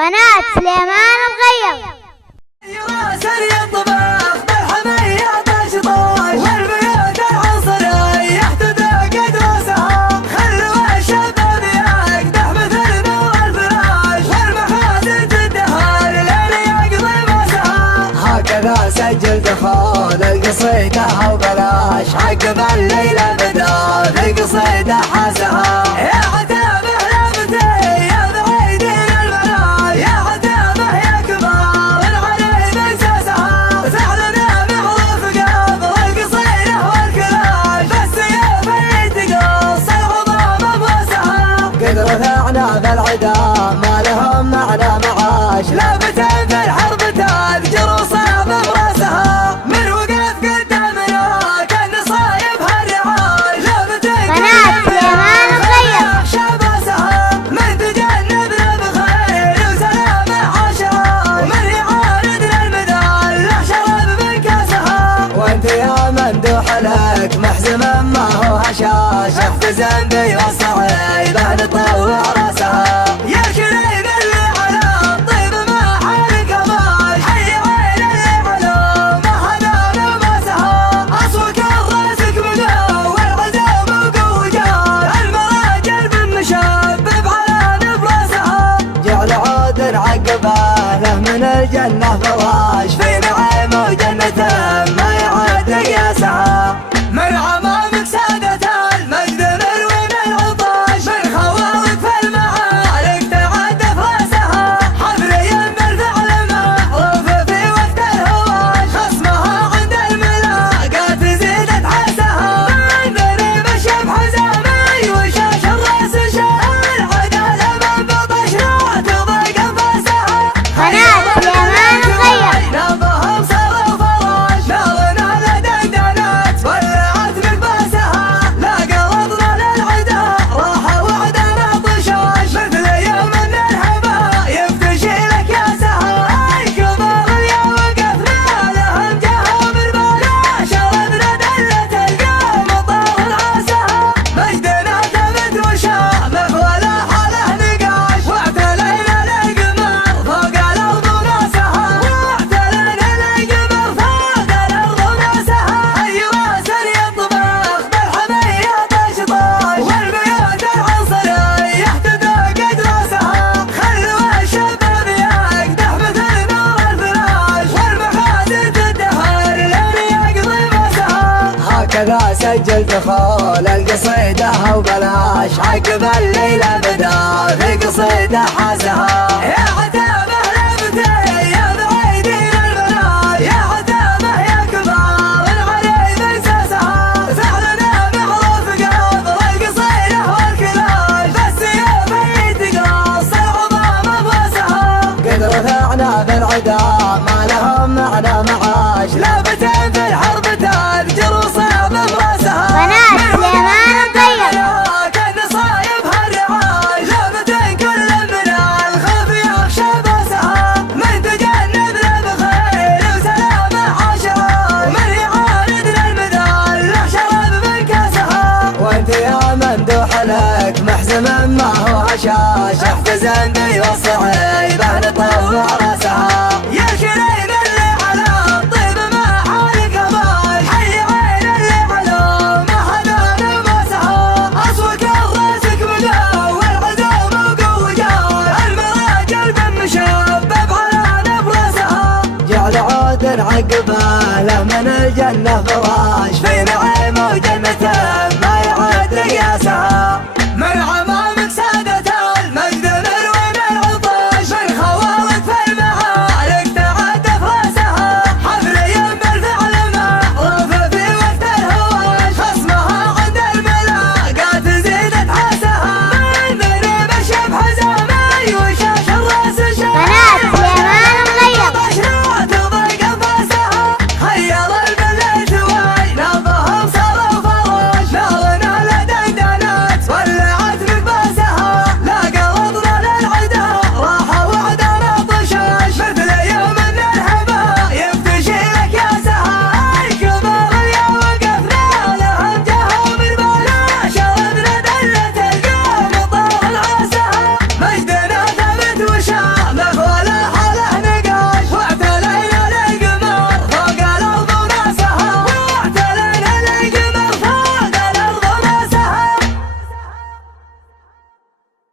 قناة سليمان الغير. يراسل يطبخ بالحمية طشطاش والبيوت العصرية يحتدى قد راسها خلوا الشباب يقدح مثل نور الفراش والمخازن تدهار لين يقضي مسها. هكذا سجل دخول القصيدة وبلاش عقب الليلة بدا في القصيدة حاسها. يا عتابه لابتي يا بعيدين المنال يا عتابه يا كبار العلي بساسها. فعلنا معروف قبل القصيدة والكلاش بالسيف اللي تقص العظام بوسها. قد رفعنا بالعدا ما لهم معنا معاش لابتين في الحرب تذكر وصاب براسها. من وقف قدامنا كان صايبها الرعاش لابتين قناة سليمان الغير. شباسها من تجنبنا بخير وسلامة عاشها ومن يعارض للمدال له شرب من كاسها. وانت يا ممدوح لك محزم ما هو هشاش احتزم بي والصعيبة نطوع راسها. يا كريم اللي على الطيب ما حالك كمال حي عين اللي على ما هدانا مسها. اصوك الراسك مدى والعزوم وقوة جار المراجل بالمشبب على نبراسها. جعل عود عقبه له من الجنة فراش في نعيم وجنة ما يعد قياسها. من عمامك سادة المجد مروي من عطاش من خوارق في المعارك تعد فراسها. حفري من الفعل معروف في وقت الهواش خصمها عند الملاقات زيدت حسها. من ذريب الشبح زامي وشاش الراس شال عدالة من بطش لا تضيق انفاسها. قناة سليمان الغير. نابهم صاروا فراش نارنا لدندنت ولعت مكباسها. لا قرضنا للعدا راح وعدنا طشاش مثل يوم ان الهباء يفتشي لك ياسها. اي كبار اليوم وقفنا لهم جاهم البلا شربنا دلة القوم طار راسها. مجدنا ثبت وشامخ ولا حاله نقاش واعتلينا القمر فوق الارض وناسها. واعتلينا القمر فوق الارض وناسها. اي راسل يطبخ بالحمية طشطاش والبيوت العصرية يحتدى قد راسها. خلوا الشباب يقدح مثل نور الفراش والمخازن تدهار لين يقضي مسها. هكذا سجل دخول القصيدة وبلاش عقب الليلة بدا في قصيدة حاسها. يا عتابه لابتي يا بعيدين المنال يا عتابه يا كبار العلي بساسها. فعلنا معروف قبل القصيدة والكلاش بالسيف اللي تقص العظام بوسها. قد رفعنا بالعدا ما لهم معنا معاش لابتين في الحرب تذكر وصاب براسها. قناة سليمان الغير. كان صايبها الرعاش لابتين كل من الخوف يخشى باسها. من تجنبنا بخير وسلامة عاشها ومن يعارض للمدال له شرب من كاسها. وانت يا ممدوح لك محزم ما هو هشاش احتزم بي والصعيبة نطوع راسها. يا كريم اللي على الطيب ما حالك كمال حي عين اللي على ما هدانا مسها. اصوك الراسك مدى والعزوم وقوة جار المراجل بالمشبب على نبراسها. جعل عود عقبه له من الجنة فراش